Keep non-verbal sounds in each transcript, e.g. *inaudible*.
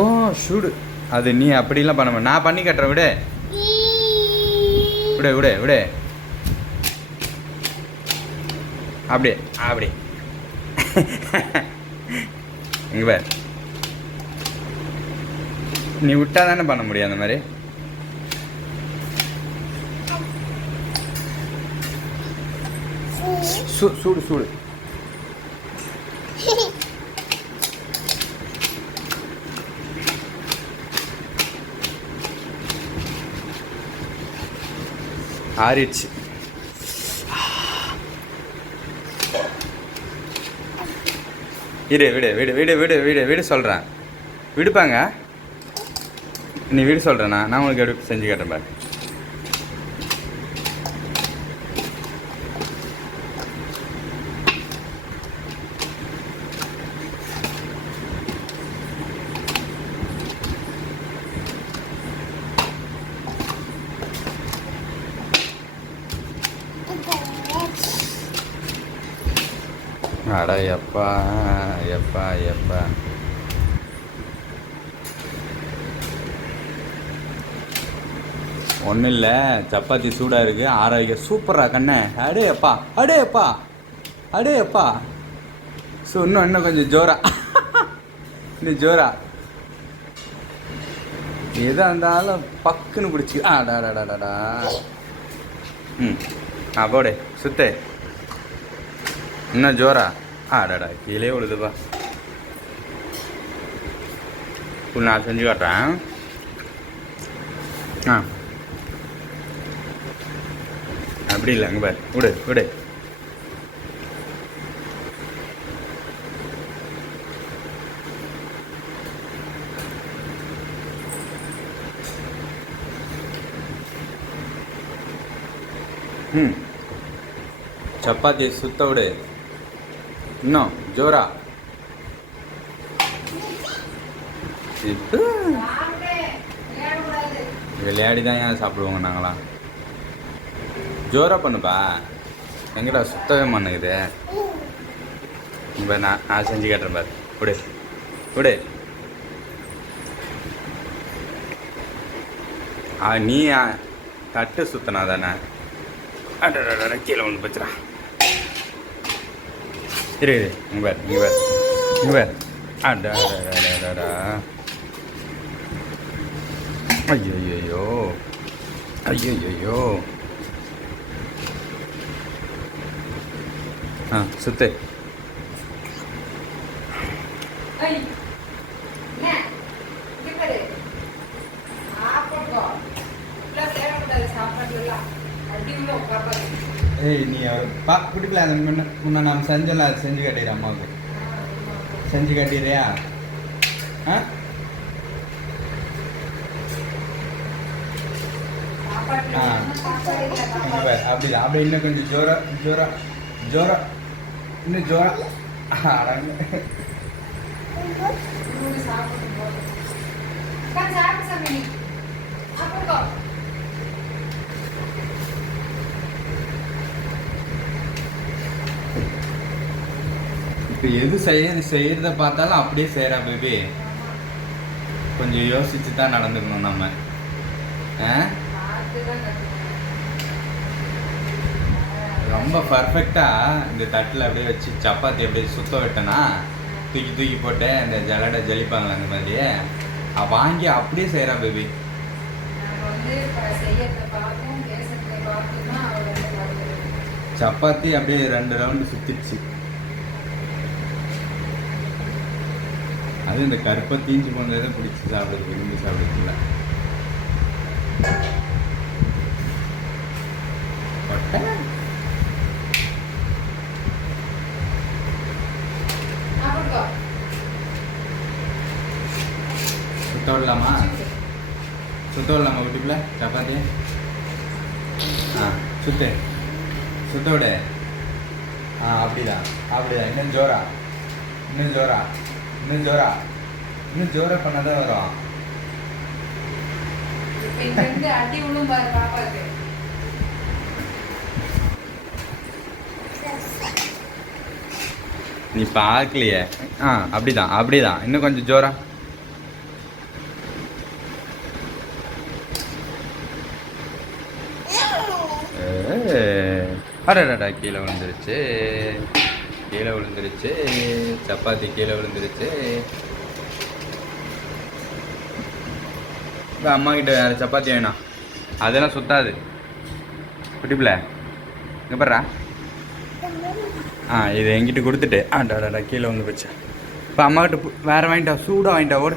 ஓ shrewd அது நீ அப்படிலாம் பண்ண நான் பண்ணி கட்டுறேன் விடு. விடு விடு விடு. அப்படியே அப்படி இங்க பார். நீ விட்டா தானே பண்ண முடியும் அந்த மாதிரி? சூ சூடு சூடு. ஆறிடுச்சு. இரு விடு விடு விடு விடு விடு விடு சொல்கிறேன் விடுப்பாங்க. நீ வீடு சொல்கிறேண்ணா நான் உங்களுக்கு எப்படி செஞ்சு கேட்டேன் பாரு. அட எப்பா எப்பா எப்பா. ஒன்றும் இல்லை சப்பாத்தி சூடாக இருக்குது ஆரோக்கியம் சூப்பரா கண்ணே. அடே அப்பா அடே அப்பா அடே அப்பா. ஸோ இன்னும் இன்னும் கொஞ்சம் ஜோரா. இன்னும் ஜோரா. எதாக இருந்தாலும் பக்குன்னு பிடிச்சி ஆடாடாடாடா ம். ஆ போடு சுத்தே. இன்னும் ஜோரா. ஆடாடா கீழே விழுதுப்பா இப்போ நான் செஞ்சு காட்டுறேன் ஆ அப்படி இல்லை அங்கே பாரு விடு விடு ம் சப்பாத்தி சுத்த விடு இன்னும் ஜோரா இப்போ விளையாடி தான் ஏன் சாப்பிடுவோங்க நாங்களாம்? ஜோரா பண்ணுப்பா. எங்கடா சுத்தவே பண்ணுக்குது இப்போ நான் நான் செஞ்சு காட்டுறேன் பாரு. விடு. விடு. ஆ நீ தட்டு சுத்தனா தானே? கீழே ஒன்று பச்சுடா. இரு இரு இங்கே வேறு இங்கே வேறு இங்கே வேறு அடடடடடா ஐயோயோயோ ஐயோ ஐயோ ஐயோ ஆ சுத்து ஐய், சரி நீ அவர் நீ பா பிடிக்கல அது முன்ன முன்ன நாம் செஞ்சல அது செஞ்சு காட்டிடு அம்மாவுக்கு. செஞ்சு கட்டிடுறியா? ஆ? சாப்பாட்டுல ஆ. அப்படிதான். இன்னும் கொஞ்சம் ஜோரா ஜோரா ஜோரா. இன்னும் ஜோரா. அடங்கு இவரு சாப்பிட்டு போகுது. உட்கார்ந்து சாப்பிடு சாமி நீ. சாப்பிடுங்கோ. இப்போ எது செய்ய செய்யறத பார்த்தாலும் அப்படியே செய்கிறா பேபி கொஞ்சம் யோசிச்சு தான் நடந்துக்கணும் நம்ம. ரொம்ப பர்ஃபெக்டாக இந்த தட்டில் அப்படியே வச்சு சப்பாத்தி அப்படியே சுத்த விட்டேன்னா தூக்கி தூக்கி போட்டு இந்த ஜலடை ஜலிப்பாங்களே அந்த மாதிரியே. வாங்கி அப்படியே செய்கிறா பேபி. சப்பாத்தி அப்படியே ரெண்டு ரவுண்டு சுத்திடுச்சு. அது இந்த கருப்பை தீஞ்சு போனதை பிடிச்சி சாப்பிடுறது விரும்பி சாப்பிடுறதுல. கொட்டை. சுத்த விடலாமா சுத்த விடலாமா வீட்டுக்குள்ள? சப்பாத்தி? ஆ சுத்து சுத்த விடு. ஆ அப்படிதான். அப்படிதான். இன்னும் ஜோரா? இன்னும் ஜோரா? இன்னும் ஜோரா? இன்னும் ஜோரா பண்ணாதான் வரும். அடி விழும் பாரு பாப்பாக்கு நீ பார்க்கலையே ஆ. அப்படிதான் அப்படிதான். இன்னும் கொஞ்சம் ஜோரா. அடடடா கீழே வந்துருச்சு கீழே விழுந்துருச்சு. சப்பாத்தி கீழே விழுந்துருச்சு. இப்போ அம்மா கிட்ட வேறு சப்பாத்தி வேணாம். அதெல்லாம் சுத்தாது. குட்டிப்பில இங்கே பாடுறா ஆ இது என்கிட்ட கொடுத்துட்டு ஆண்டாடாடா கீழே வந்து போச்சு. இப்போ அம்மா கிட்ட வேற வாங்கிட்டா சூடாக வாங்கிட்டா ஓடு.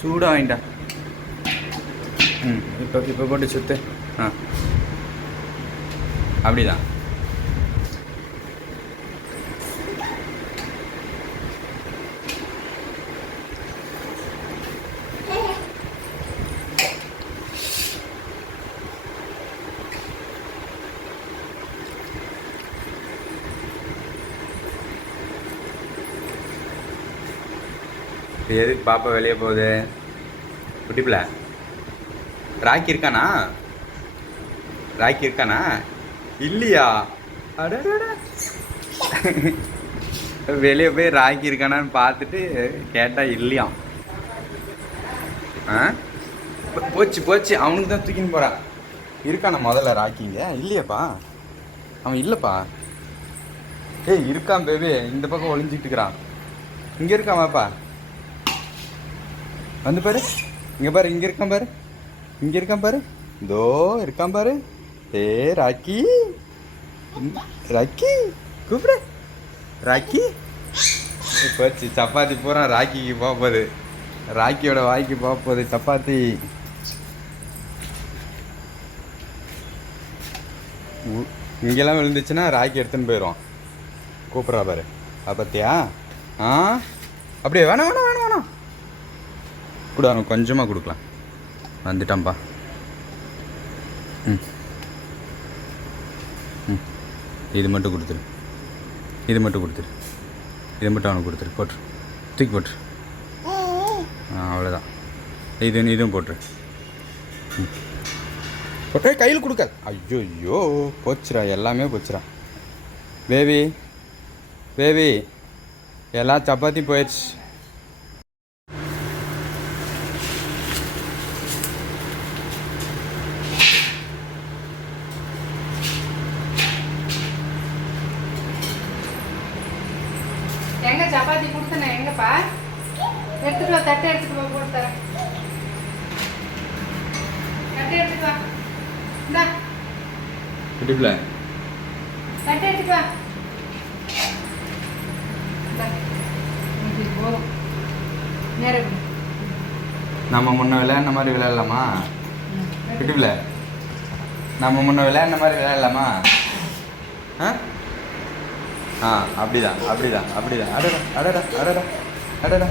சூடாக வாங்கிட்டா. ம் இப்போ இப்போ போட்டு சுத்து. ஆ. அப்படிதான். இப்போ எதுக்கு பாப்பா வெளியே போகுது? குட்டிப்பில ராக்கி இருக்கானா? ராக்கி இருக்கானா? இல்லையா? அடடட. வெளியே போய் ராக்கி இருக்கானான்னு பார்த்துட்டு கேட்டால் இல்லையாம் ஆ? போச்சு போச்சு. அவனுக்கு தான் தூக்கின்னு போகிறான் இருக்கானா முதல்ல ராக்கிங்க இல்லையாப்பா. அவன் இல்லைப்பா. ஏய் இருக்கான் பேபி. இந்த பக்கம் ஒளிஞ்சிட்டு இருக்கிறான். இங்கே இருக்கான் வாப்பா. வந்து பாரு. இங்கே பாரு இங்கே இருக்கான் பாரு. இங்கே இருக்கான் பாரு. இதோ இருக்கான் பாரு. ஏ ராக்கி. ராக்கி கூப்பிடு. ராக்கி. போச்சு. சப்பாத்தி பூரா ராக்கிக்கு போக போகுது. ராக்கியோட வாய்க்கு போக போகுது. சப்பாத்தி. இங்கெல்லாம் விழுந்துச்சுன்னா ராக்கி எடுத்துன்னு போயிடுவான் கூப்பிட்றா பாரு. அதை பார்த்தியா ஆ? அப்படியே வேணாம் வேணாம். கொடு அவன் கொஞ்சமாக கொடுக்கலாம். வந்துட்டான்ப்பா. ம். ம். இது மட்டும் கொடுத்துரு. இது மட்டும் கொடுத்துரு. இது மட்டும் அவனுக்கு கொடுத்துரு. போட்டுரு. தூக்கி போட்டுரு. ஆ அவ்வளோதான் இது இதுவும் போட்டுரு. ம். போட்டே கையில் கொடுக்காது. ஐயோ ஐயோ போச்சுடா. எல்லாமே போச்சுடா. பேபி பேபி எல்லா சப்பாத்தியும் போயிடுச்சு எங்க சப்பாத்தி கொடுத்தனே எங்கப்பா எடுத்துட்டு வா தட்டை எடுத்துட்டு வா போட்டு தரேன் தட்டை எடுத்துட்டு வா. இந்தா. வா. நம்ம முன்ன விளையாடின மாதிரி விளையாடலாமா? ம். குட்டிப்பிள்ள நம்ம முன்ன விளையாடின மாதிரி விளையாடலாமா? ஆ? ஆ அப்படிதான் அப்படிதான் அப்படிதான். அடடா அடடா அடடா அடடா.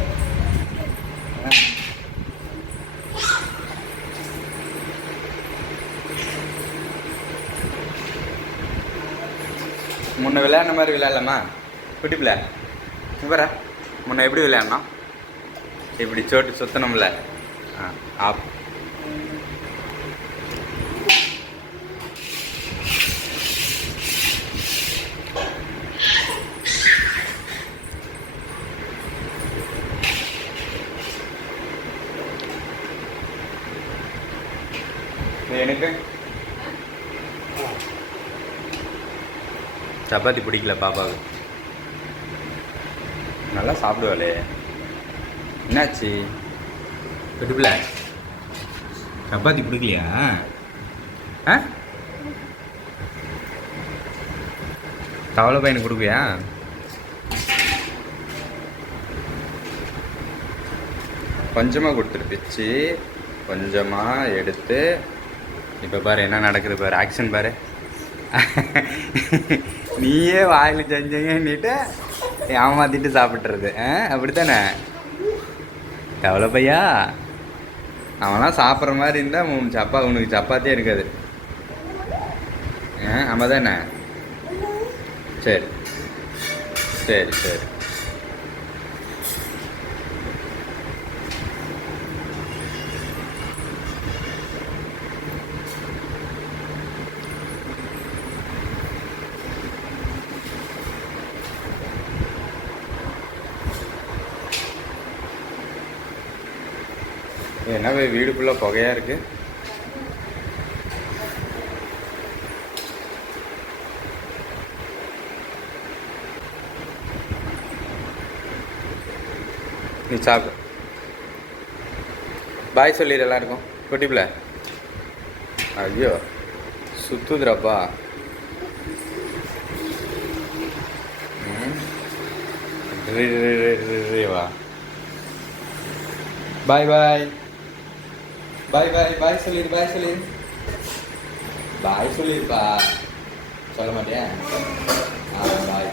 முன்ன விளையாடின மாதிரி விளையாடலாமா? குட்டிப்பிள்ள இவரா முன்ன எப்படி விளையாடணும்? இப்படி சோட்டு சுத்தணும்ல. ஆ ஆப். இது எனக்கு சப்பாத்தி பிடிக்கல பாப்பாவுக்கு. நல்லா சாப்பிடுவாளே. என்னாச்சு? பெட்டுப்பிள்ள சப்பாத்தி பிடிக்கலையா? ஆ? தவளை பையனுக்கு கொடுப்பியா கொஞ்சமாக கொடுத்துரு பிச்சு. கொஞ்சமாக எடுத்து. இப்போ பாரு என்ன நடக்குது பாரு. ஆக்ஷன் பாரு. *laughs* நீயே வாயில் செஞ்சீங்கன்னுட்டு ஏமாத்திட்டு சாப்பிட்றது ஆ அப்படித்தானே? எவ்வளோ பையா? அவன்லாம் சாப்பிட்ற மாதிரி இருந்தால் மூணு சப்பா உனக்கு சப்பாத்தியே இருக்காது. ஆ ஆமாம் தானே? சரி. சரி சரி. என்ன போய் வீடு ஃபுல்லாக புகையாக இருக்குது நீ சாப்பிடு. பாய் சொல்லிடு எல்லாருக்கும். குட்டிப்பில் ஐயோ சுத்துதுரப்பா வா. பாய் பாய். பாய் பாய் பாய் சொல்லிடு பாய் சொல்லிடு பாய் சொல்லிடுப்பா சொல்ல மாட்டேன் ஆ பாய்